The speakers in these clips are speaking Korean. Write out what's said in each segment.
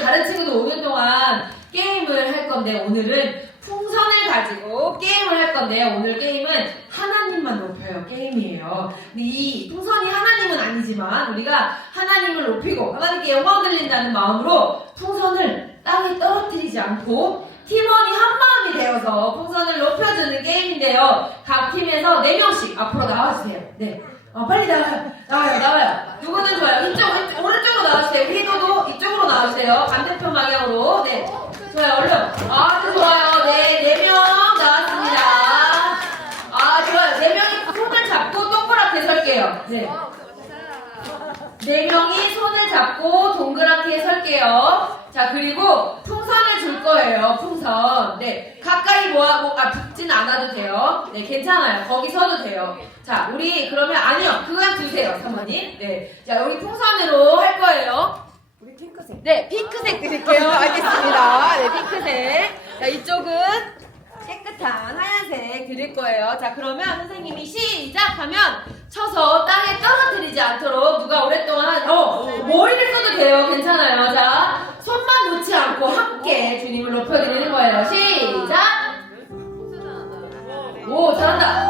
다른 친구들 오는 동안 게임을 할 건데, 오늘은 풍선을 가지고 게임을 할 건데요. 오늘 게임은 하나님만 높여요 게임이에요. 근데 이 풍선이 하나님은 아니지만 우리가 하나님을 높이고 하나님께 영광 돌린다는 마음으로 풍선을 땅에 떨어뜨리지 않고 팀원이 한 마음이 되어서 풍선을 높여주는 게임인데요. 각 팀에서 4명씩 앞으로 나와주세요. 네. 빨리 나와요. 누구는 좋아요. 오른쪽으로 나와주세요. 희도도 이쪽으로 나와주세요. 반대편 방향으로. 네. 좋아요. 얼른. 아주 좋아요. 네. 4명 나왔습니다. 좋아요. 4명이 손을 잡고 동그랗게 설게요. 네. 4명이 손을 잡고 동그랗게 설게요. 자, 그리고 풍선을 줄 거예요. 풍선. 네. 가까이 붙진 않아도 돼요. 네, 괜찮아요. 거기 서도 돼요. 자, 우리 그러면 아니요. 그냥 주세요, 사모님. 네. 자, 우리 풍선으로 할 거예요. 우리 핑크색. 네, 핑크색 드릴게요. 알겠습니다. 네, 핑크색. 자, 이쪽은 깨끗한 하얀색 드릴 거예요. 자, 그러면 선생님이 시작하면 쳐서 땅에 떨어뜨리지 않도록 누가 오랫동안 머리를 써도 돼요. 괜찮아요. 자, 손만 놓지 않고 함께 주님을 높여드리는 거예요. 시작! 오, 잘한다.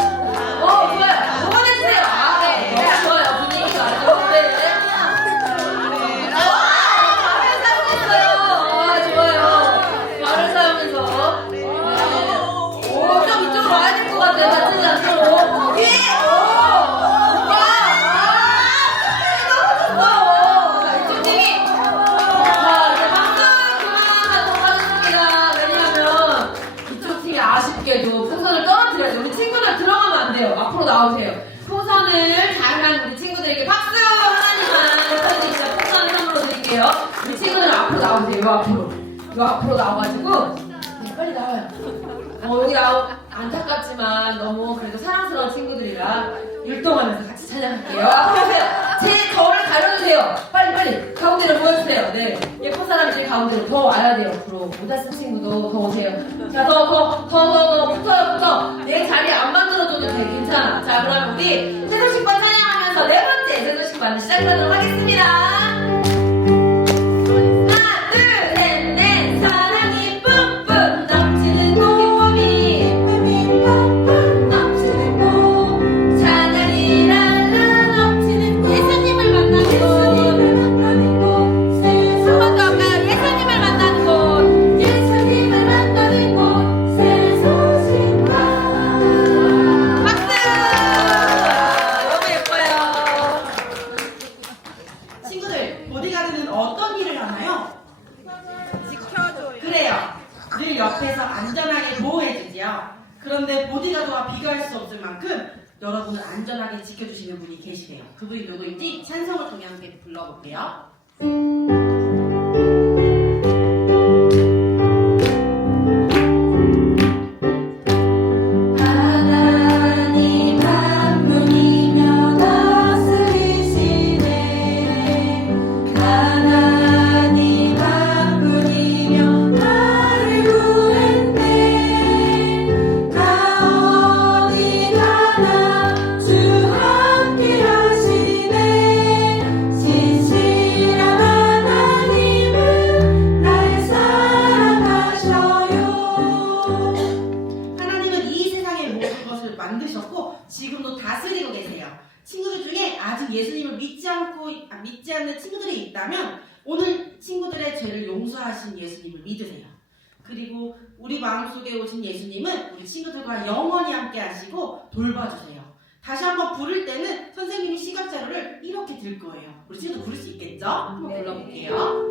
좋아요. 응원해주세요. 네, 좋아요. 분위기가 아주 네. 아쉽게도 풍선을 떨어뜨려야죠. 우리 친구들 들어가면 안 돼요. 앞으로 나오세요. 풍선을 다양한 우리 친구들에게 박수! 하나님만 해주시면 풍선을 선물로 드릴게요. 우리 친구들은 앞으로 나오세요. 요 앞으로 나와가지고 네, 빨리 나와요. 여기 안타깝지만 너무 그래도 사랑스러운 친구들이라 율동하면서 같이 찬양할게요. 앞으로 오세요. 제 저를 가려주세요. 빨리 가운데로 모여주세요. 네, 예쁜 사람이 제일 가운데로 더 와야 돼요. 앞으로 못 왔은 친구도 더 오세요. 자, 더 붙어. 내 자리 안 만들어줘도 돼. 괜찮아. 자, 그러면 우리 세소식반 찬양하면서 4번째 세소식반을 시작하도록 하겠습니다. 보디가드는 어떤 일을 하나요? 지켜줘요. 그래요. 늘 옆에서 안전하게 보호해주지요. 그런데 보디가드와 비교할 수 없을 만큼 여러분을 안전하게 지켜주시는 분이 계시대요. 그분이 누구인지 찬송을 통해 함께 불러볼게요. 지금도 다스리고 계세요. 친구들 중에 아직 예수님을 믿지 않는 친구들이 있다면 오늘 친구들의 죄를 용서하신 예수님을 믿으세요. 그리고 우리 마음속에 오신 예수님은 우리 친구들과 영원히 함께 하시고 돌봐주세요. 다시 한번 부를 때는 선생님이 시각자료를 이렇게 들 거예요. 우리 친구들 부를 수 있겠죠? 한번 불러볼게요.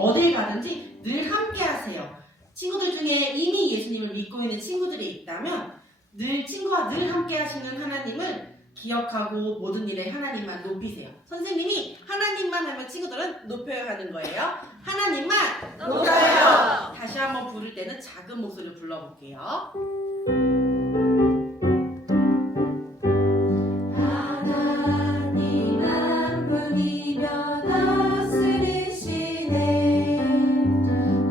어딜 가든지 늘 함께 하세요. 친구들 중에 이미 예수님을 믿고 있는 친구들이 있다면 친구와 늘 함께 하시는 하나님을 기억하고 모든 일에 하나님만 높이세요. 선생님이 하나님만 하면 친구들은 높여야 하는 거예요. 하나님만 높여요. 다시 한번 부를 때는 작은 목소리로 불러볼게요. 하나님 한 분이며 다스리시네.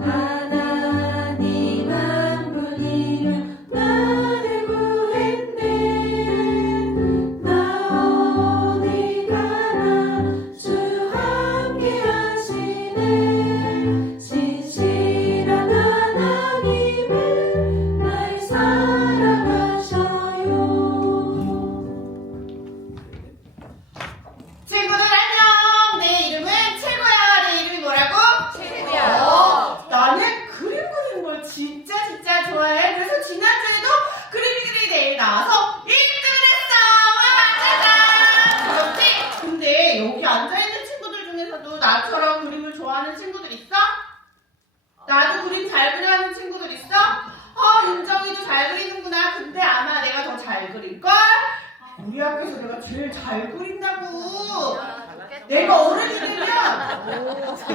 하나님 한 분이며 나를 구했네. 나 어디 가나 주 함께 하시네. 신실한 하나님은 날 사랑하셔요. 친구들 안녕! 내 이름은 최고야. 내 이름이 뭐라고? 나는 그림 그리는 걸 진짜 좋아해. 그래서 지난주에도 그림이 대회 나와서 1등을 했어! 와, 짜잔! 그렇지? 근데 여기 앉아있는 친구들 중에서도 나처럼 그림을 좋아하는 친구들 있어? 나도 그림 잘 그리는 친구들 있어? 윤정이도 잘 그리는구나. 근데 아마 내가 더 잘 그릴걸? 우리 학교에서 내가 제일 잘 그린다고. 내가 어른이 되면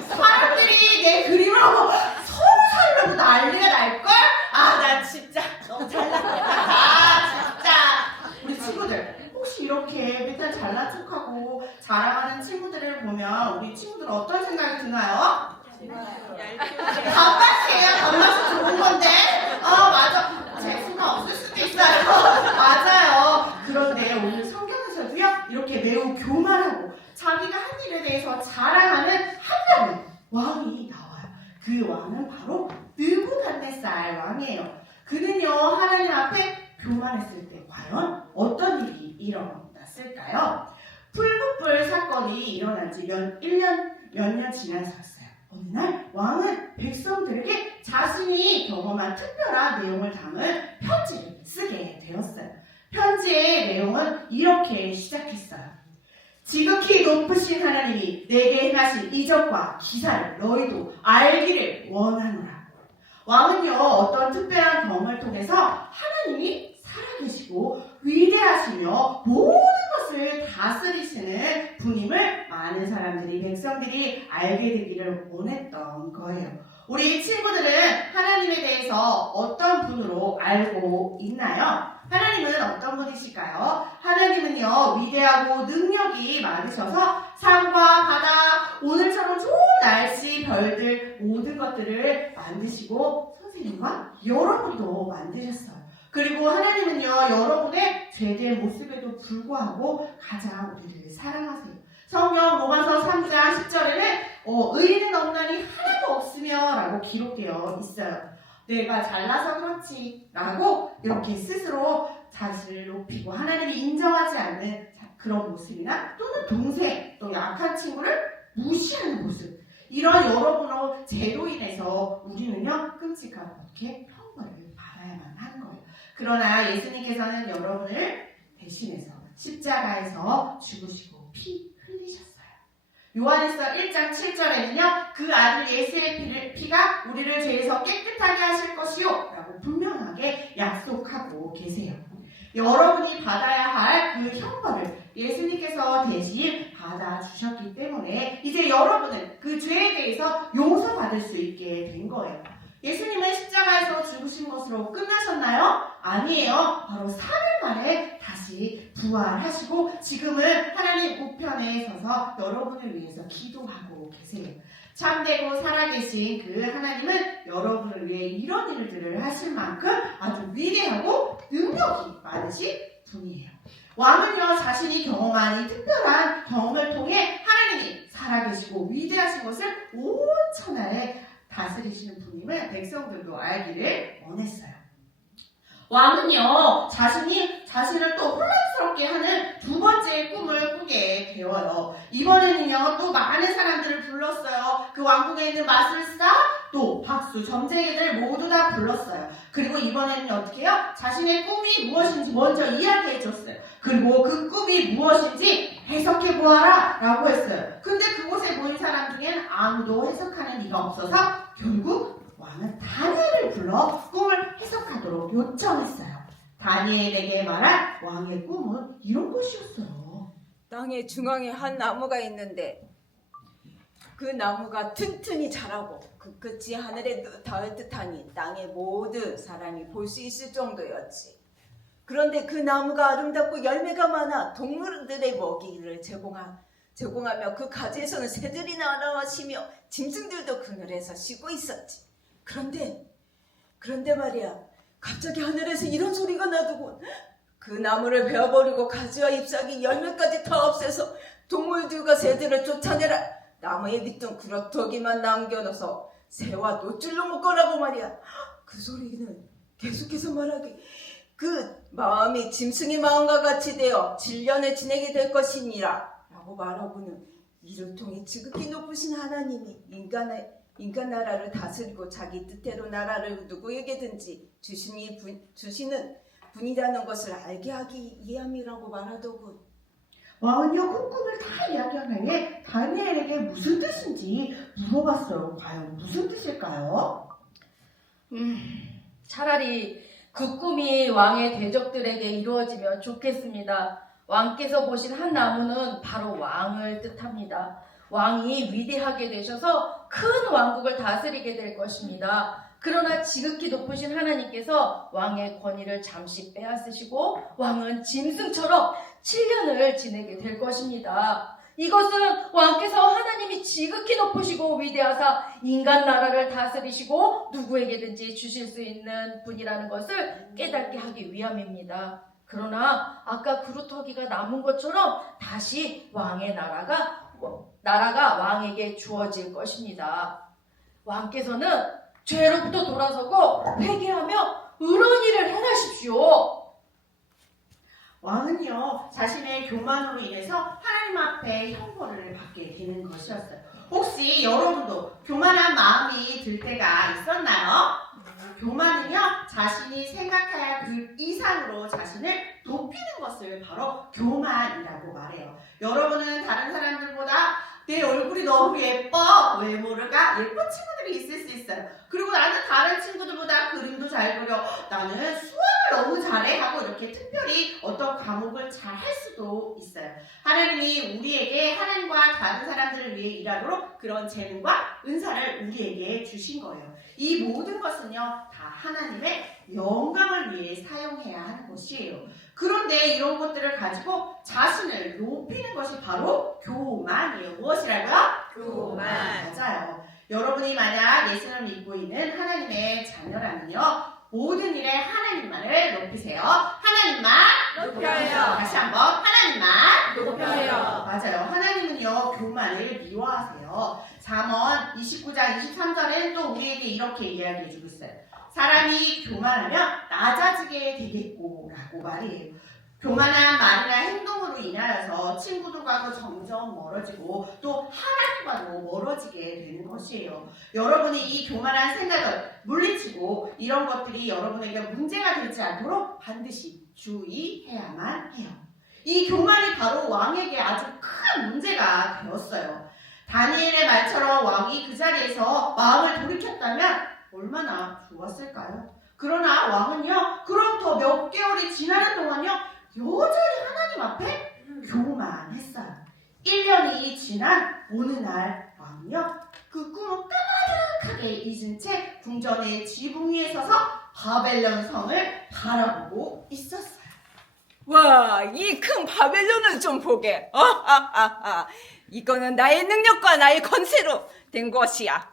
사람들이 내 그림을 하고 서로 살려고 난리가 날걸? 나 진짜 너무 잘난 것 같아. 진짜. 우리 친구들 혹시 이렇게 맨날 잘난 척하고 자랑하는 친구들을 보면 우리 친구들은 어떤 생각이 드나요? 밥맛이에요. 밥맛이 좋은 건데. 맞아. 재수가 없을 수도 있어요. 맞아요. 그런데 오늘 성경에서도요, 이렇게 매우 교만하고 자기가 한 일에 대해서 자랑하는 하나님 왕이 나와요. 그 왕은 바로 느부갓네살 왕이에요. 그는요, 하나님 앞에 교만했을 때 과연 어떤 일이 일어났을까요? 풀붓불 사건이 일어난 지 몇 년 지나셨어요. 어느 날 왕은 백성들에게 자신이 경험한 특별한 내용을 담은 편지를 쓰게 되었어요. 편지의 내용은 이렇게 시작했어요. 지극히 높으신 하나님이 내게 행하신 이적과 기사를 너희도 알기를 원하노라. 왕은요, 어떤 특별한 경험을 통해서 하나님이 살아계시고 위대하시며 모든 것을 다스리시는 분임을 많은 사람들이, 백성들이 알게 되기를 원했던 거예요. 우리 친구들은 하나님에 대해서 어떤 분으로 알고 있나요? 하나님은 어떤 분이실까요? 하나님은요, 위대하고 능력이 많으셔서 산과 바다, 오늘처럼 좋은 날씨, 별들, 모든 것들을 만드시고 선생님과 여러분도 만드셨어요. 그리고 하나님은요, 여러분의 죄된 모습에도 불구하고 가장 우리를 사랑하세요. 성경 로마서 3장 10절에는 의인은 없나니 하나도 없으며 라고 기록되어 있어요. 내가 잘나서 그렇지 라고 이렇게 스스로 자신을 높이고 하나님이 인정하지 않는 그런 모습이나 또는 동생, 또 약한 친구를 무시하는 모습, 이런 여러분의 죄로 인해서 우리는요, 끔찍하게 형벌을 받아야만 하는 거예요. 그러나 예수님께서는 여러분을 대신해서 십자가에서 죽으시고 피 흘리셨어요. 요한일서 1장 7절에는요, 그 아들 예수의 피가 우리를 죄에서 깨끗하게 하실 것이요 라고 분명하게 약속하고 계세요. 여러분이 받아야 할 그 형벌을 예수님께서 대신 받아주셨기 때문에 이제 여러분은 그 죄에 대해서 용서받을 수 있게 된 거예요. 예수님은 십자가에서 죽으신 것으로 끝나셨나요? 아니에요. 바로 3일 만에 다시 부활하시고 지금은 하나님 우편에 서서 여러분을 위해서 기도하고 계세요. 참되고 살아계신 그 하나님은 여러분을 위해 이런 일들을 하실 만큼 아주 위대하고 능력이 많으신 분이에요. 왕은요, 자신이 경험한 이 특별한 경험을 통해 하나님이 살아계시고 위대하신 것을 온 천하에 다스리시는 분임을 백성들도 알기를 원했어요. 왕은요, 자신을 또 혼란스럽게 하는 두 번째 꿈을 꾸게 되어요. 이번에는요, 또 많은 사람들을 불렀어요. 그 왕궁에 있는 마술사, 또 박수, 점쟁이들 모두 다 불렀어요. 그리고 이번에는 어떻게 해요? 자신의 꿈이 무엇인지 먼저 이야기해줬어요. 그리고 그 꿈이 무엇인지 해석해보아라 라고 했어요. 근데 그곳에 모인 사람 중엔 아무도 해석하는 이가 없어서 결국 왕은 다니엘을 불러 꿈을 해석하도록 요청했어요. 다니엘에게 말한 왕의 꿈은 이런 것이었어요. 땅의 중앙에 한 나무가 있는데 그 나무가 튼튼히 자라고 그 끝이 하늘에 닿을 듯하니 땅의 모든 사람이 볼 수 있을 정도였지. 그런데 그 나무가 아름답고 열매가 많아 동물들의 먹이를 제공하며 그 가지에서는 새들이 날아와 쉬며 짐승들도 그늘에서 쉬고 있었지. 그런데 말이야, 갑자기 하늘에서 이런 소리가 나더군. 그 나무를 베어버리고 가지와 잎사귀 열매까지 다 없애서 동물들과 새들을 쫓아내라. 나무에 밑둥 구러터기만 남겨놔서 새와 노줄로 묶어라고 말이야. 그 소리는 계속해서 말하기, 그 마음이 짐승의 마음과 같이 되어 질련을 지내게 될 것이니라 라고 말하고는 이를 통해 지극히 높으신 하나님이 인간 나라를 다스리고 자기 뜻대로 나라를 누구에게든지 주시는 분이라는 것을 알게 하기 위함이라고 말하더군. 왕은요 그 꿈을 다 이야기한 후에 다니엘에게 무슨 뜻인지 물어봤어요. 과연 무슨 뜻일까요? 차라리 그 꿈이 왕의 대적들에게 이루어지면 좋겠습니다. 왕께서 보신 한 나무는 바로 왕을 뜻합니다. 왕이 위대하게 되셔서 큰 왕국을 다스리게 될 것입니다. 그러나 지극히 높으신 하나님께서 왕의 권위를 잠시 빼앗으시고 왕은 짐승처럼 7년을 지내게 될 것입니다. 이것은 왕께서 하나님이 지극히 높으시고 위대하사 인간 나라를 다스리시고 누구에게든지 주실 수 있는 분이라는 것을 깨닫게 하기 위함입니다. 그러나 아까 구루터기가 남은 것처럼 다시 왕의 나라가 왕에게 주어질 것입니다. 왕께서는 죄로부터 돌아서고 회개하며 의로운 일을 행하십시오. 왕은요 자신의 교만으로 인해서 하나님 앞에 형벌을 받게 되는 것이었어요. 혹시 여러분도 교만한 마음이 들 때가 있었나요? 교만은요 자신이 생각할 그 이상으로 자신을 높이는 것을 바로 교만이라고 말해요. 여러분은 다른 사람들보다 내 얼굴이 너무 예뻐, 외모가 예쁜 친구들이 있을 수 있어요. 그리고 나는 다른 친구들보다 그림도 잘 그려, 나는 수학을 너무 잘해 하고 이렇게 특별히 어떤 과목을 잘 할 수도 있어요. 하나님이 우리에게 하나님과 다른 사람들을 위해 일하도록 그런 재능과 은사를 우리에게 주신 거예요. 이 모든 것은요 다 하나님의 영광을 위해 사용해야 하는 것이에요. 그런데 이런 것들을 가지고 자신을 높이는 것이 바로 교만이에요. 무엇이라고요? 교만. 맞아요. 여러분이 만약 예수를 믿고 있는 하나님의 자녀라면요 모든 일에 하나님만을 높이세요. 하나님만 높여요. 다시 한번 하나님만 높여요. 맞아요. 하나님은요 교만을 미워하세요. 잠언 29장 23절에는 또 우리에게 이렇게 이야기해주고 있어요. 사람이 교만하면 낮아지게 되겠고 라고 말이에요. 교만한 말이나 행동으로 인하여서 친구들과도 점점 멀어지고 또 하나님과도 멀어지게 되는 것이에요. 여러분이 이 교만한 생각을 물리치고 이런 것들이 여러분에게 문제가 되지 않도록 반드시 주의해야만 해요. 이 교만이 바로 왕에게 아주 큰 문제가 되었어요. 다니엘의 말처럼 왕이 그 자리에서 마음을 돌이켰다면 얼마나 좋았을까요? 그러나 왕은요 그럼 더 몇 개월이 지나는 동안요 여전히 하나님 앞에 교만했어요. 1년이 지난 어느 날 왕은요 그 꿈을 까마득하게 잊은 채 궁전의 지붕 위에 서서 바벨론 성을 바라보고 있었어요. 와, 이 큰 바벨론을 좀 보게. 이거는 나의 능력과 나의 권세로 된 것이야.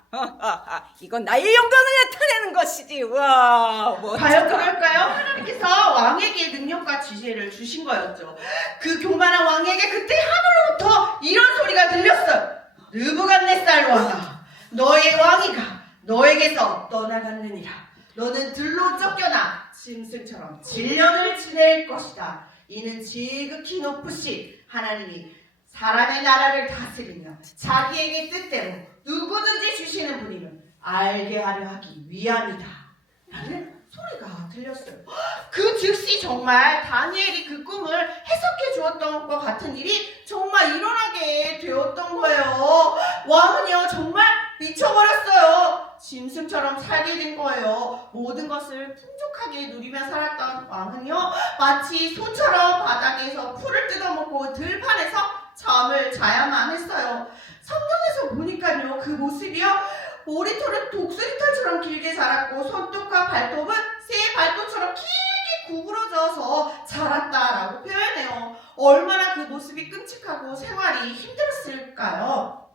이건 나의 영광을 나타내는 것이지. 와, 과연 멋지다. 그럴까요? 하나님께서 왕에게 능력과 지혜를 주신 거였죠. 그 교만한 왕에게 그때 하늘로부터 이런 소리가 들렸어요. 느부갓네살 왕아, 너의 왕이가 너에게서 떠나갔느니라. 너는 들로 쫓겨나 짐승처럼 질련을 지낼 것이다. 이는 지극히 높으신 하나님이 사람의 나라를 다스리며 자기에게 뜻대로 누구든지 주시는 분임을 알게 하려 하기 위함이다. 라는 소리가 들렸어요. 그 즉시 정말 다니엘이 그 꿈을 해석해 주었던 것 같은 일이 정말 일어나게 되었던 거예요. 왕은요 정말 미쳐버렸어요. 짐승처럼 살게 된 거예요. 모든 것을 풍족하게 누리며 살았던 왕은요, 마치 소처럼 바닥에서 풀을 뜯어먹고 들판에서 잠을 자야만 했어요. 성경에서 보니까요, 그 모습이요, 머리털은 독수리털처럼 길게 자랐고 손톱과 발톱은 새 발톱처럼 길게 구부러져서 자랐다라고 표현해요. 얼마나 그 모습이 끔찍하고 생활이 힘들었을까요?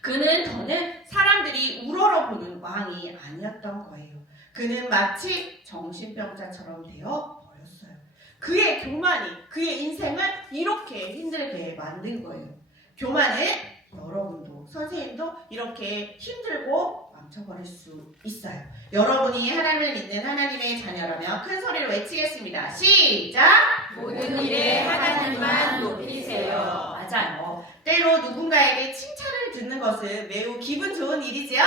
그는 더는 사람들이 우러러보는 왕이 아니었던 거예요. 그는 마치 정신병자처럼 되어 버렸어요. 그의 교만이 그의 인생을 이렇게 힘들게 만든 거예요. 교만은 여러분도 선생님도 이렇게 힘들고 망쳐버릴 수 있어요. 여러분이 하나님을 믿는 하나님의 자녀라면 큰 소리로 외치겠습니다. 시작! 모든 일에 하나님만 높이세요. 맞아요. 때로 누군가에게 칭찬을 듣는 것은 매우 기분 좋은 일이지요?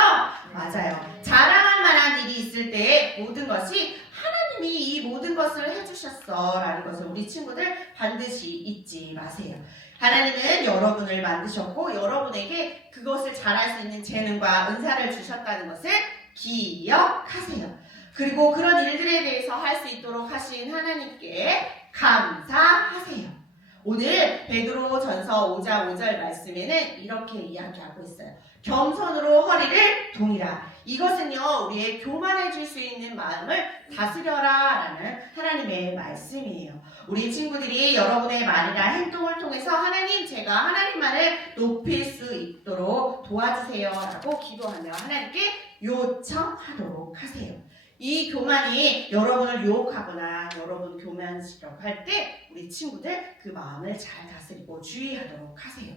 맞아요. 자랑할 만한 일이 있을 때 모든 것이 하나님이 이 모든 것을 해주셨어 라는 것을 우리 친구들 반드시 잊지 마세요. 하나님은 여러분을 만드셨고 여러분에게 그것을 잘할 수 있는 재능과 은사를 주셨다는 것을 기억하세요. 그리고 그런 일들에 대해서 할 수 있도록 하신 하나님께 감사하세요. 오늘 베드로전서 5장 5절 말씀에는 이렇게 이야기하고 있어요. 겸손으로 허리를 동이라. 이것은요, 우리의 교만해질 수 있는 마음을 다스려라 라는 하나님의 말씀이에요. 우리 친구들이 여러분의 말이나 행동을 통해서 하나님, 제가 하나님만을 높일 수 있도록 도와주세요 라고 기도하며 하나님께 요청하도록 하세요. 이 교만이 여러분을 유혹하거나 여러분 교만스럽게 할 때 우리 친구들 그 마음을 잘 다스리고 주의하도록 하세요.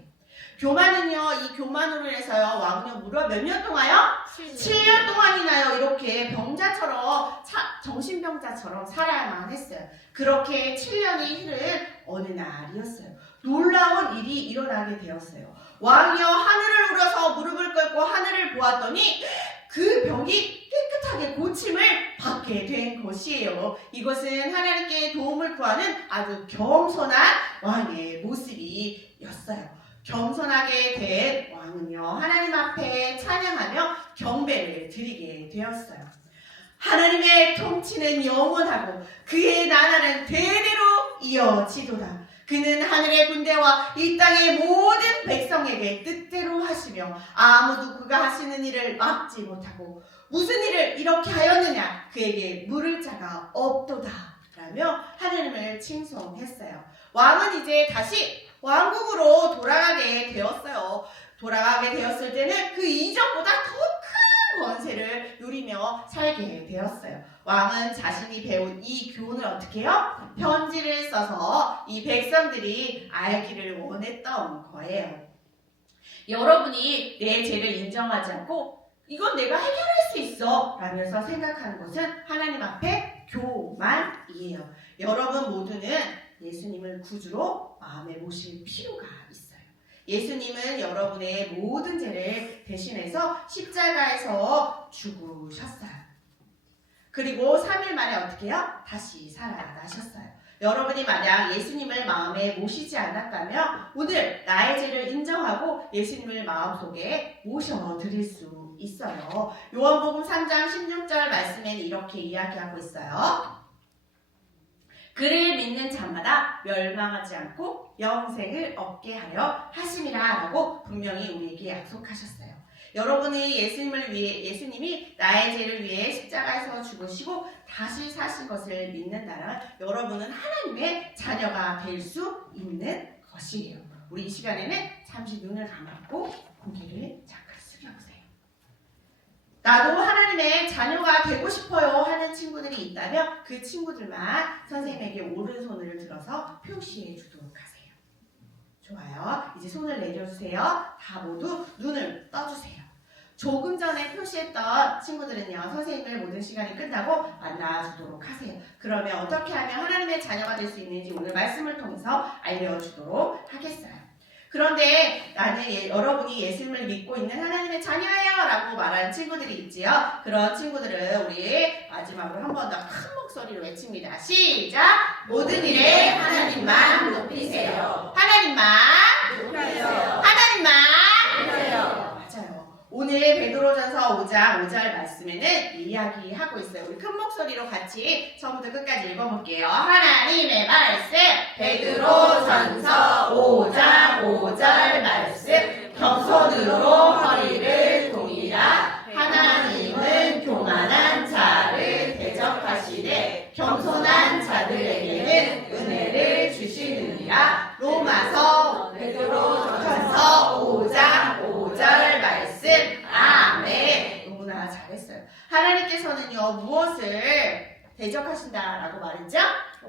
교만은요, 이 교만으로 인해서요, 왕은요, 무려 몇 년 동안요? 7년 동안이나요, 이렇게 병자처럼, 정신병자처럼 살아야만 했어요. 그렇게 7년이 흐른 어느 날이었어요. 놀라운 일이 일어나게 되었어요. 왕이요, 하늘을 우러서 무릎을 꿇고 하늘을 보았더니 그 병이 깨끗하게 고침을 받게 된 것이에요. 이것은 하나님께 도움을 구하는 아주 겸손한 왕의 모습이었어요. 겸손하게 된 왕은요, 하나님 앞에 찬양하며 경배를 드리게 되었어요. 하나님의 통치는 영원하고 그의 나라는 대대로 이어지도다. 그는 하늘의 군대와 이 땅의 모든 백성에게 뜻대로 하시며 아무도 그가 하시는 일을 막지 못하고 무슨 일을 이렇게 하였느냐 그에게 물을 자가 없도다 라며 하나님을 칭송했어요. 왕은 이제 다시 왕국으로 돌아가게 되었어요. 돌아가게 되었을 때는 그 이전보다 더 큰 권세를 누리며 살게 되었어요. 왕은 자신이 배운 이 교훈을 어떻게 해요? 편지를 써서 이 백성들이 알기를 원했던 거예요. 여러분이 내 죄를 인정하지 않고 이건 내가 해결할 수 있어 라면서 생각하는 것은 하나님 앞에 교만이에요. 여러분 모두는 예수님을 구주로 마음에 모실 필요가 있어요. 예수님은 여러분의 모든 죄를 대신해서 십자가에서 죽으셨어요. 그리고 3일 만에 어떻게 해요? 다시 살아나셨어요. 여러분이 만약 예수님을 마음에 모시지 않았다면 오늘 나의 죄를 인정하고 예수님을 마음속에 모셔드릴 수 있어요. 요한복음 3장 16절 말씀에는 이렇게 이야기하고 있어요. 그를 믿는 자마다 멸망하지 않고 영생을 얻게 하려 하심이라 라고 분명히 우리에게 약속하셨어요. 여러분이 예수님이 나의 죄를 위해 십자가에서 죽으시고 다시 사신 것을 믿는다면 여러분은 하나님의 자녀가 될 수 있는 것이에요. 우리 이 시간에는 잠시 눈을 감고 고개를 잠깐 숙여보세요. 나도 하나님의 자녀가 되고 싶어요 하는 친구들이 있다면 그 친구들만 선생님에게 오른손을 들어서 표시해 주도록 하세요. 좋아요. 이제 손을 내려주세요. 다 모두 눈을 떠주세요. 조금 전에 표시했던 친구들은요, 선생님을 모든 시간이 끝나고 만나주도록 하세요. 그러면 어떻게 하면 하나님의 자녀가 될 수 있는지 오늘 말씀을 통해서 알려주도록 하겠어요. 그런데 나는 여러분이 예수님을 믿고 있는 하나님의 자녀예요 라고 말하는 친구들이 있지요. 그런 친구들은 우리 마지막으로 한 번 더 큰 목소리로 외칩니다. 시작! 모든 일에 하나님만 높이세요. 하나님만 높이세요. 하나님만 높이세요. 맞아요. 오늘 베드로전서 5장 5절 말씀에는 이야기하고 있어요. 우리 큰 목소리로 같이 처음부터 끝까지 읽어볼게요. 하나님의 말씀 베드로전서 5장 5절 말씀 겸손으로 허리를 동이라 하나님은 교만한 자를 대적하시되 겸손한 자들에게는 은혜를 주시느니라. 로마서 베드로전서 5장 5절 말씀 아멘. 너무나 잘했어요. 하나님께서는요 무엇을 대적하신다라고 말했죠?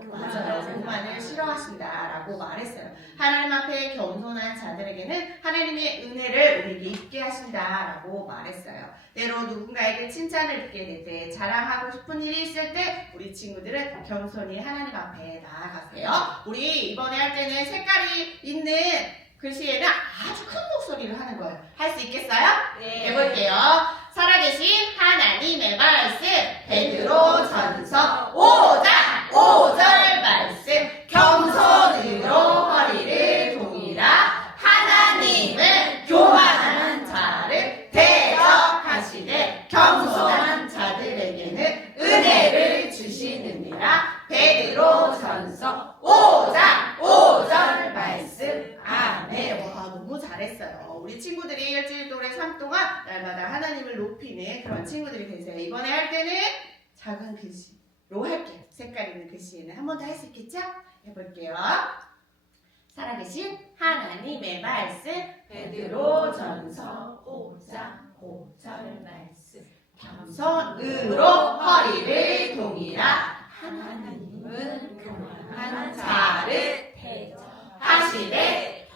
맞아요. 교만을 싫어하신다라고 말했어요. 하나님 앞에 겸손한 자들에게는 하나님의 은혜를 우리에게 입게 하신다라고 말했어요. 때로 누군가에게 칭찬을 듣게 될 때, 자랑하고 싶은 일이 있을 때 우리 친구들은 겸손히 하나님 앞에 나아가세요. 우리 이번에 할 때는 색깔이 있는 글씨에는 아주 큰 목소리를 하는 거예요. 할 수 있겠어요? 네. 해볼게요. 살아계신 하나님의 말씀 베드로전서 5장 5절 말씀 겸손으로 허리를 동이라 하나님은 교만한 자를 대적하시되 겸손한 자들에게는 은혜를 주시느니라. 베드로전서 5장 5절 말씀 아멘. 와 너무 잘했어요. 우리 친구들이 일주일 동안 삶 동안 날마다 하나님을 높이는 그런 친구들이 되세요. 이번에 할 때는 작은 글씨로 할게요. 색깔 있는 글씨에는 한 번 더 할 수 있겠죠? 해볼게요. 살아계신 하나님의 말씀 베드로전서 5장 5절 말씀 겸손으로 허리를 동이라 하나님은 교만한 자를 대적하시되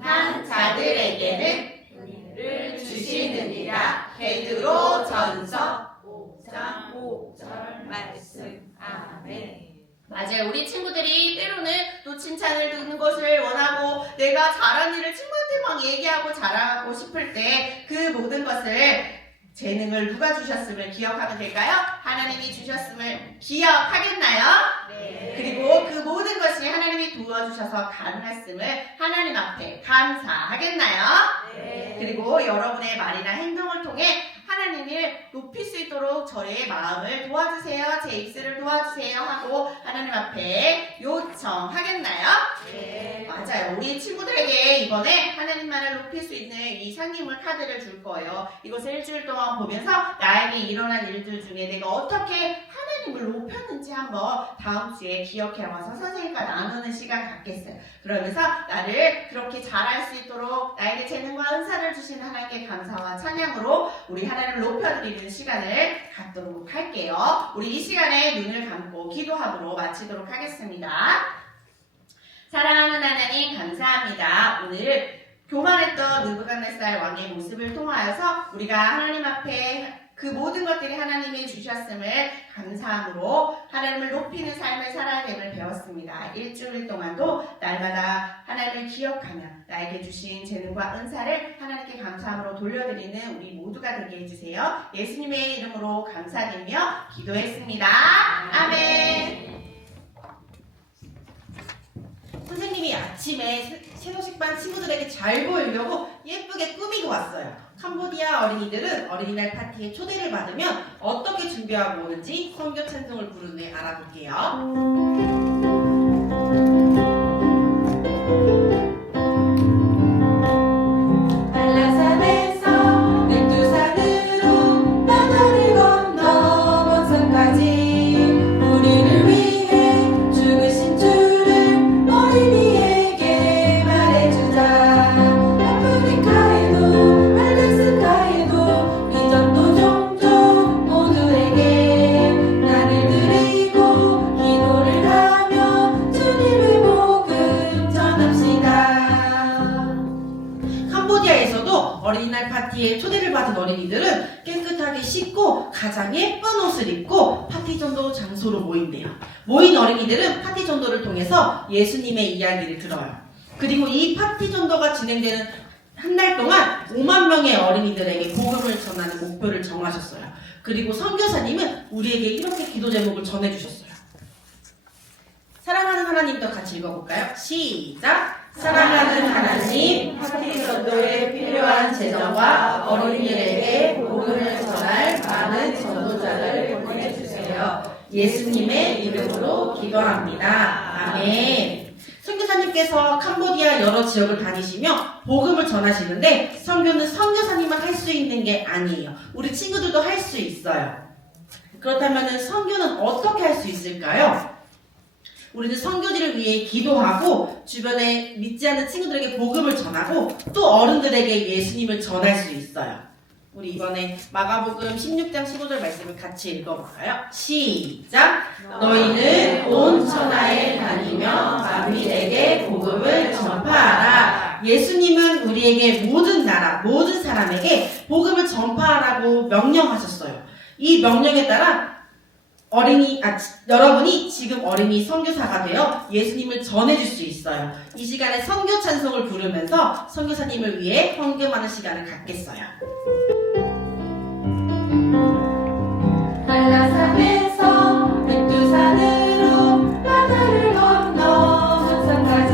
한 자들에게는 은혜를 주시느니라. 베드로전서 5장 5절 말씀 아멘. 맞아요. 우리 친구들이 때로는 또 칭찬을 듣는 것을 원하고 내가 잘한 일을 친구한테 막 얘기하고 자랑하고 싶을 때 그 모든 것을 재능을 누가 주셨음을 기억하면 될까요? 하나님이 주셨음을 기억하겠나요? 네. 그리고 그 모든 것이 하나님이 도와주셔서 가능했음을 하나님 앞에 감사하겠나요? 네. 그리고 여러분의 말이나 행동을 통해 하나님을 높일 수 있도록 저의 마음을 도와주세요, 제 입술을 도와주세요 하고 하나님 앞에 요청하겠나요? 네. 맞아요. 우리 친구들에게 이번에 하나님만을 높일 수 있는 이 상기물 카드를 줄 거예요. 이것을 일주일 동안 보면서 나에게 일어난 일들 중에 내가 어떻게 하나님을 높였는지 한번 다음 주에 기억해 와서 선생님과 나누는 시간 갖겠어요. 그러면서 나를 그렇게 잘할 수 있도록 나에게 재능과 은사를 주신 하나님께 감사와 찬양으로 우리 하나님을 높여드리는 시간을 갖도록 할게요. 우리 이 시간에 눈을 감고 기도함으로 마치도록 하겠습니다. 사랑하는 하나님 감사합니다. 오늘 교만했던 느부갓네살 왕의 모습을 통하여서 우리가 하나님 앞에 그 모든 것들이 하나님이 주셨음을 감사함으로 하나님을 높이는 삶을 살아야 됨을 배웠습니다. 일주일 동안도 날마다 하나님을 기억하며 나에게 주신 재능과 은사를 하나님께 감사함으로 돌려드리는 우리 모두가 되게 해주세요. 예수님의 이름으로 감사드리며 기도했습니다. 아멘. 선생님이 아침에 새도식반 친구들에게 잘 보이려고 예쁘게 꾸미고 왔어요. 캄보디아 어린이들은 어린이날 파티에 초대를 받으면 어떻게 준비하고 오는지 선교 찬송을 부른 후에 알아볼게요. 한라산에서 백두산으로 바다를 건너 먼 산까지 우리를 위해 죽으신 주를 어린이에게 말해주자. 아프리카에도 알래스카에도 미전도 종족 모두에게 나를 드리고 기도를 하며 주님의 복음 전합시다. 캄보디아에서도 어린이날 파티에 초대를 받은 어린이들은 깨끗하게 씻고 가장 예쁜 옷을 입고 파티 전도 장소로 모인대요. 모인 어린이들은 파티 전도를 통해서 예수님의 이야기를 들어요. 그리고 이 파티 전도가 진행되는 한 달 동안 5만 명의 어린이들에게 복음을 전하는 목표를 정하셨어요. 그리고 선교사님은 우리에게 이렇게 기도 제목을 전해주셨어요. 사랑하는 하나님도 같이 읽어볼까요? 시작! 사랑하는 하나님, 하필 전도에 필요한 재정과 어린이들에게 복음을 전할 많은 전도자를 보내주세요. 예수님의 이름으로 기도합니다. 아멘. 선교사님께서 캄보디아 여러 지역을 다니시며 복음을 전하시는데 선교는 선교사님만 할 수 있는 게 아니에요. 우리 친구들도 할 수 있어요. 그렇다면 선교는 어떻게 할 수 있을까요? 우리는 선교지를 위해 기도하고 주변에 믿지 않는 친구들에게 복음을 전하고 또 어른들에게 예수님을 전할 수 있어요. 우리 이번에 마가복음 16장 15절 말씀을 같이 읽어볼까요? 시작! 너희는 온 천하에 다니며 만민에게 복음을 전파하라. 예수님은 우리에게 모든 나라, 모든 사람에게 복음을 전파하라고 명령하셨어요. 이 명령에 따라 여러분이 지금 어린이 선교사가 되어 예수님을 전해줄 수 있어요. 이 시간에 선교 찬송을 부르면서 선교사님을 위해 헌금하는 시간을 갖겠어요. 한라산에서 백두산으로 바다를 건너 천상까지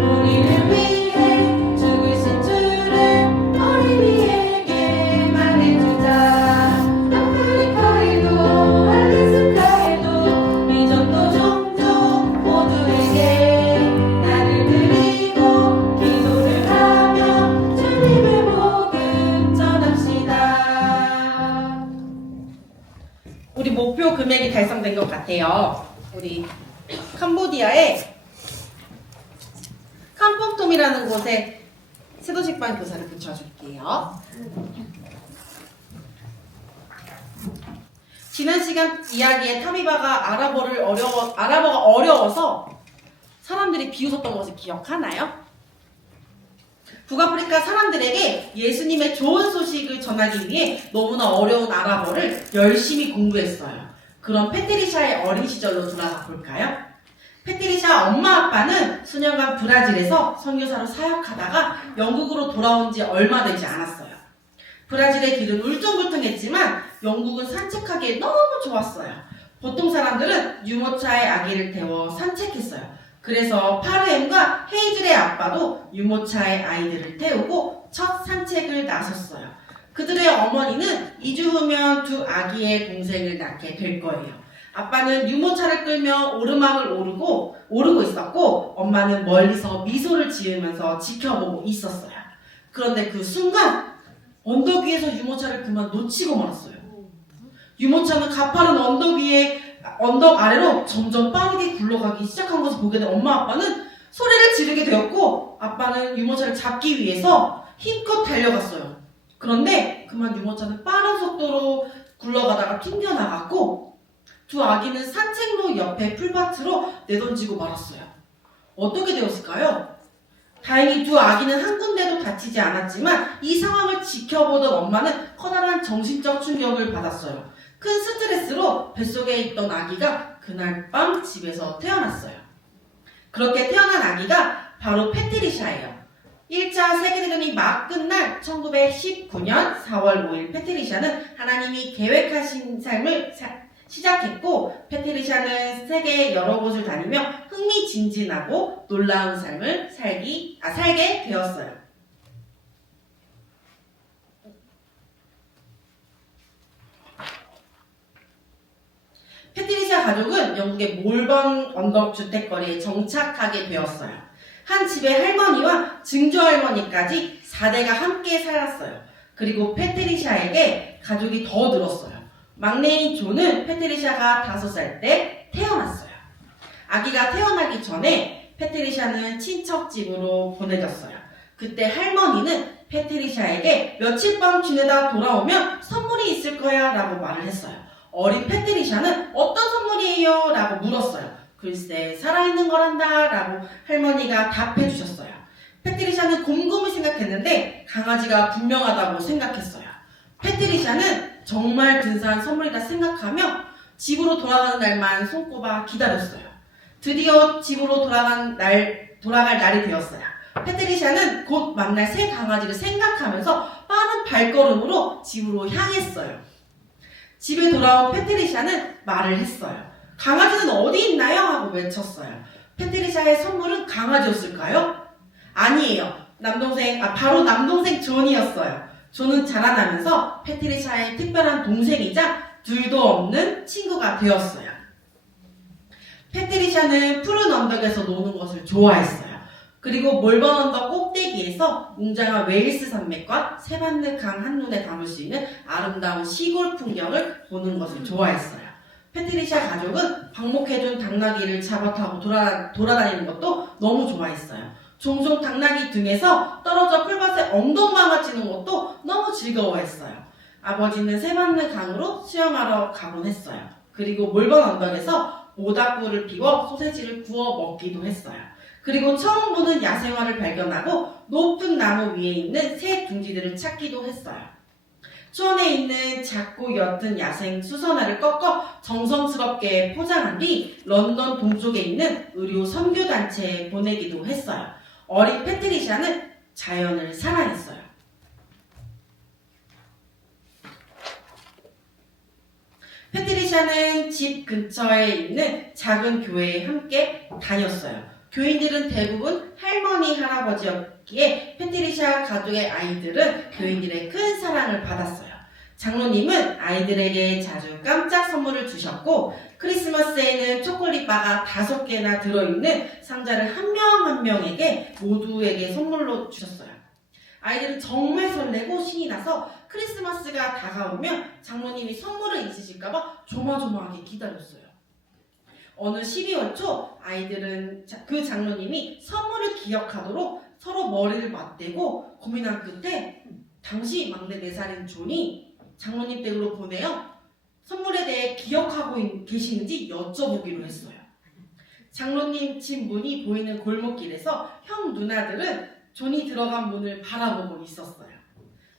우리를 위해 죽으신 주를 어린이에게 말해주자. 아프리카에도 알래스카에도 미전도 종족 모두에게 나를 드리고 기도를 하며 주님의 복음 전합시다. 우리 목표 금액이 달성된 것 같아요. 우리 캄보디아의 캄퐁톰이라는 곳에 세도식반 교사를 붙여줄게요. 지난 시간 이야기에 타미바가 아랍어가 어려워서 사람들이 비웃었던 것을 기억하나요? 북아프리카 사람들에게 예수님의 좋은 소식을 전하기 위해 너무나 어려운 아랍어를 열심히 공부했어요. 그럼 페트리샤의 어린 시절로 돌아가 볼까요? 페트리샤 엄마 아빠는 수년간 브라질에서 선교사로 사역하다가 영국으로 돌아온 지 얼마 되지 않았어요. 브라질의 길은 울퉁불퉁했지만 영국은 산책하기에 너무 좋았어요. 보통 사람들은 유모차에 아기를 태워 산책했어요. 그래서 파르엠과 헤이즐의 아빠도 유모차에 아이들을 태우고 첫 산책을 나섰어요. 그들의 어머니는 2주 후면 두 아기의 동생을 낳게 될 거예요. 아빠는 유모차를 끌며 오르막을 오르고 있었고 엄마는 멀리서 미소를 지으면서 지켜보고 있었어요. 그런데 그 순간 언덕 위에서 유모차를 그만 놓치고 말았어요. 유모차는 가파른 언덕 아래로 점점 빠르게 굴러가기 시작한 것을 보게 된 엄마 아빠는 소리를 지르게 되었고 아빠는 유모차를 잡기 위해서 힘껏 달려갔어요. 그런데 그만 유모차는 빠른 속도로 굴러가다가 튕겨나갔고 두 아기는 산책로 옆에 풀밭으로 내던지고 말았어요. 어떻게 되었을까요? 다행히 두 아기는 한 군데도 다치지 않았지만 이 상황을 지켜보던 엄마는 커다란 정신적 충격을 받았어요. 큰 스트레스로 뱃속에 있던 아기가 그날 밤 집에서 태어났어요. 그렇게 태어난 아기가 바로 페트리샤예요. 1차 세계대전이 막 끝날 1919년 4월 5일 페트리샤는 하나님이 계획하신 삶을 시작했고 페트리샤는 세계 여러 곳을 다니며 흥미진진하고 놀라운 삶을 살게 되었어요. 페트리샤 가족은 영국의 몰번 언덕 주택거리에 정착하게 되었어요. 한 집의 할머니와 증조할머니까지 4대가 함께 살았어요. 그리고 페트리샤에게 가족이 더 늘었어요. 막내인 조는 페트리샤가 5살 때 태어났어요. 아기가 태어나기 전에 페트리샤는 친척 집으로 보내졌어요. 그때 할머니는 페트리샤에게 며칠 밤 지내다 돌아오면 선물이 있을 거야 라고 말을 했어요. 어린 페트리샤는 어떤 선물이에요? 라고 물었어요. 글쎄 살아있는 거란다 라고 할머니가 답해 주셨어요. 페트리샤는 곰곰이 생각했는데 강아지가 분명하다고 생각했어요. 페트리샤는 정말 근사한 선물이라 생각하며 집으로 돌아가는 날만 손꼽아 기다렸어요. 드디어 집으로 돌아갈 날이 되었어요. 페트리샤는 곧 만날 새 강아지를 생각하면서 빠른 발걸음으로 집으로 향했어요. 집에 돌아온 페트리샤는 말을 했어요. 강아지는 어디 있나요? 하고 외쳤어요. 페트리샤의 선물은 강아지였을까요? 아니에요. 바로 남동생 존이었어요. 존은 자라나면서 페트리샤의 특별한 동생이자 둘도 없는 친구가 되었어요. 페트리샤는 푸른 언덕에서 노는 것을 좋아했어요. 그리고 몰번 언덕 꼭대기에서 웅장한 웨일스 산맥과 세반느 강 한눈에 담을 수 있는 아름다운 시골 풍경을 보는 것을 좋아했어요. 페트리샤 가족은 방목해둔 당나귀를 잡아 타고 돌아다니는 것도 너무 좋아했어요. 종종 당나귀 등에서 떨어져 풀밭에 엉덩방아 찌는 것도 너무 즐거워했어요. 아버지는 세반느 강으로 수영하러 가곤 했어요. 그리고 몰번 언덕에서 모닥불을 피워 소세지를 구워 먹기도 했어요. 그리고 처음 보는 야생화를 발견하고 높은 나무 위에 있는 새 둥지들을 찾기도 했어요. 초원에 있는 작고 옅은 야생 수선화를 꺾어 정성스럽게 포장한 뒤 런던 동쪽에 있는 의료 선교단체에 보내기도 했어요. 어린 페트리샤는 자연을 사랑했어요. 페트리샤는 집 근처에 있는 작은 교회에 함께 다녔어요. 교인들은 대부분 할머니, 할아버지였기에 페트리샤 가족의 아이들은 교인들의 큰 사랑을 받았어요. 장로님은 아이들에게 자주 깜짝 선물을 주셨고 크리스마스에는 초콜릿바가 5개나 들어있는 상자를 한 명 한 명에게 모두에게 선물로 주셨어요. 아이들은 정말 설레고 신이 나서 크리스마스가 다가오면 장로님이 선물을 잊으실까봐 조마조마하게 기다렸어요. 어느 12월 초 아이들은 그 장로님이 선물을 기억하도록 서로 머리를 맞대고 고민한 끝에 당시 막내 4살인 존이 장로님 댁으로 보내어 선물에 대해 기억하고 계시는지 여쭤보기로 했어요. 장로님 집 문이 보이는 골목길에서 형 누나들은 존이 들어간 문을 바라보고 있었어요.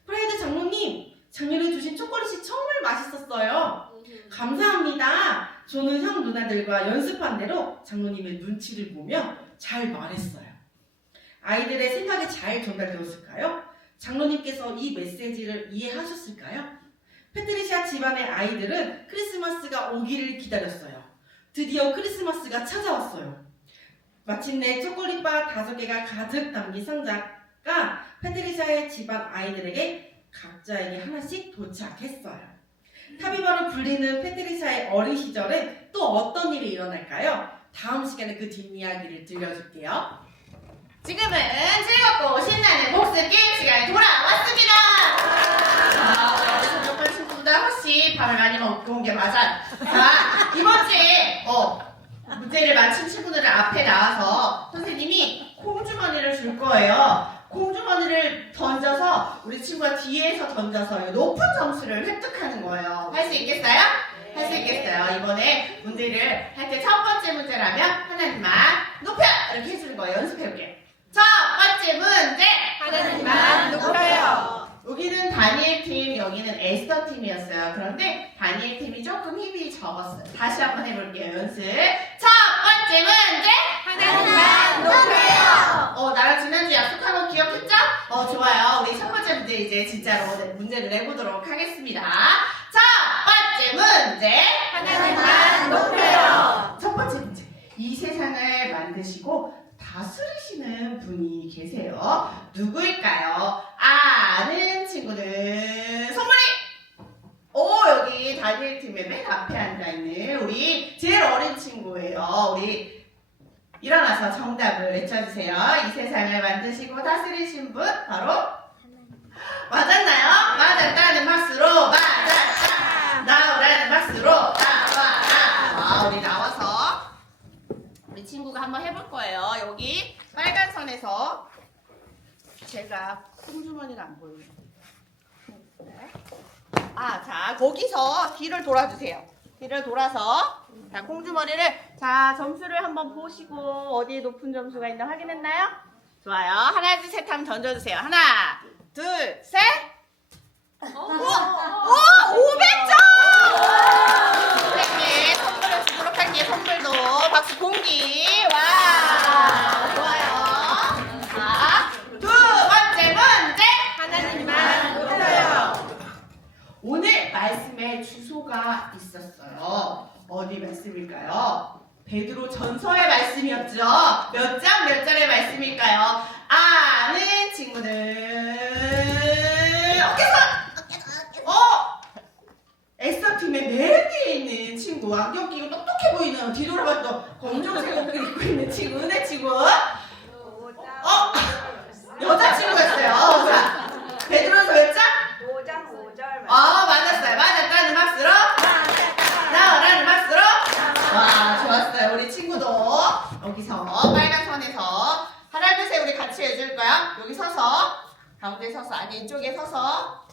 프레드 장로님, 작년에 주신 초콜릿이 정말 맛있었어요. 감사합니다. 존은 형 누나들과 연습한 대로 장로님의 눈치를 보며 잘 말했어요. 아이들의 생각이 잘 전달되었을까요? 장로님께서 이 메시지를 이해하셨을까요? 페트리샤 집안의 아이들은 크리스마스가 오기를 기다렸어요. 드디어 크리스마스가 찾아왔어요. 마침내 초콜릿바 5개가 가득 담긴 상자가 페트리샤의 집안 아이들에게 각자에게 하나씩 도착했어요. 타비바로 불리는 페트리샤의 어린 시절에 또 어떤 일이 일어날까요? 다음 시간에 그 뒷이야기를 들려줄게요. 지금은 즐겁고 신나는 복습 게임 시간이 돌아왔습니다. 저녁반 친구보다 훨씬 밥을 많이 먹고 온 게 맞아요. 자, 이번 주에 문제를 맞힌 친구들은 앞에 나와서 선생님이 콩주머니를 줄 거예요. 콩주머니를 던져서 우리 친구가 뒤에서 던져서 높은 점수를 획득하는 거예요. 할 수 있겠어요? 할 수 있겠어요. 이번에 문제를 할 때 첫 번째 문제라면 하나님만 높여! 이렇게 해주는 거예요. 연습해볼게요. 첫 번째 문제! 하나님만 높여요. 여기는 다니엘 팀, 여기는 에스더 팀이었어요. 그런데 다니엘 팀이 조금 힘이 적었어요. 다시 한번 해볼게요. 연습. 첫 번째 문제! 하나님만 높여요. 나랑 지난주 약속한 거 기억했죠? 좋아요. 우리 첫 번째 문제 이제 진짜로 문제를 내보도록 하겠습니다. 첫 번째 문제! 하나님만 높여요. 첫 번째 문제. 이 세상을 만드시고 다스리시는 분이 계세요. 누구일까요? 아는 친구는 손머리! 여기 다니엘 팀의 맨 앞에 앉아있는 우리 제일 어린 친구예요. 우리 일어나서 정답을 외쳐주세요. 이 세상을 만드시고 다스리신 분 바로 맞았나요? 맞았다는 박수로 맞았다. 나오라는 박수로 나와라. 우리 나와서 우리 친구가 한번 해볼 거예요. 여기 빨간 선에서 제가 콩주머니가 안 보여요. 자, 거기서 뒤를 돌아주세요. 뒤를 돌아서 자, 콩주머니를 점수를 한번 보시고 어디에 높은 점수가 있나 확인했나요? 좋아요. 하나, 둘, 셋 하면 던져주세요. 하나, 둘, 셋. 500점! 선생님, 선물을 주도록 할게요. 선물도. 박수 공기. 와, 좋아요. 자, 두 번째 문제. 하나님만 높여요. 오늘 말씀에 주소가 있었어요. 어디 말씀일까요? 베드로 전서의 말씀이었죠. 몇 장 몇 절의 말씀일까요? 아는 친구들 어깨선! S팀의 맨 뒤에 있는 친구, 안경 끼고 똑똑해 보이는 뒤돌아봤던 검정색 옷을 입고 있는 친구, 은혜 친구. 여자친구였어요. 자, 베드로서 몇 장? 5장 5절 맞았어요. 맞았다는 박수로. 나와라는 박수로. 와, 좋았어요. 우리 친구도 여기서 빨간 선에서 하나 둘 셋 우리 같이 해줄 거야. 여기 서서 가운데 서서 아니 이쪽에 서서.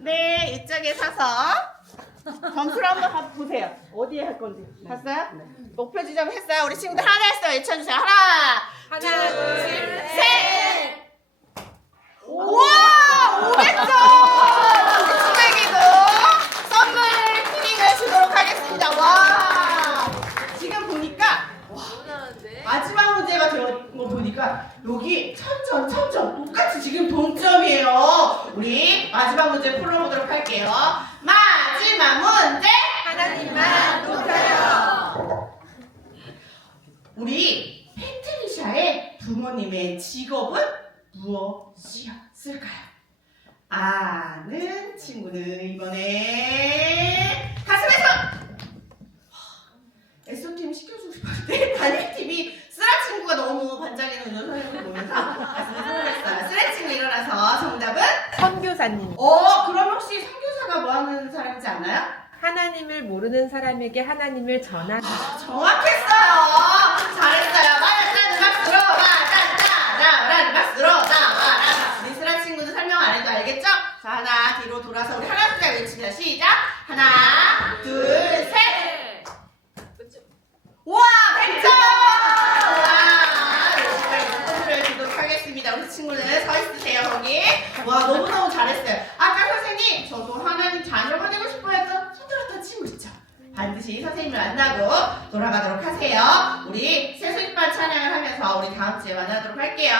네, 이쪽에 서서 점수를 한번 보세요. 어디에 할 건지 봤어요? 목표 지점 했어요. 우리 친구들 하나 했어요. 외쳐주세요. 하나, 둘, 셋. 우와, 500점! 우리 친구에게도 선물 키링을 주도록 하겠습니다. 와, 지금 보니까 마지막 문제가 들어온 거 보니까 여기 천점 똑같이 지금 동점이에요. 우리 마지막 문제 풀어보도록 할게요. 마지막 문제 하나님만 높여요. 우리 패트리샤의 부모님의 직업은 무엇이었을까요? 아는 친구는 이번에 가슴에서 SO팀이 시켜주고 싶었는데 담임팀이 쓰라 친구가 너무 반짝이는 눈을 보면서 가슴에 손을 했어요. 쓰라 친구 일어나서 정답은? 선교사님. 그럼 혹시 선교사가 뭐 하는 사람인지 아나요? 하나님을 모르는 사람에게 하나님을 전하는. 정확했어요. 잘했어요. 맞았다는 박수로 맞았다라는 박수로 나와라. 우리 쓰라 친구도 설명 안 해도 알겠죠? 자, 하나 뒤로 돌아서 우리 하나 둘 외칩니다. 시작. 하나 둘 셋. 와, 100점! 와, 열심히 선물을 드리도록 하겠습니다. 우리 친구들 서 있으세요, 거기. 와, 너무너무 잘했어요. 아까 선생님, 저도 하나님 자녀가 되고 싶어 했던 손 들었던 친구 있죠? 반드시 선생님을 만나고 돌아가도록 하세요. 우리 새소리반 찬양을 하면서 우리 다음 주에 만나도록 할게요.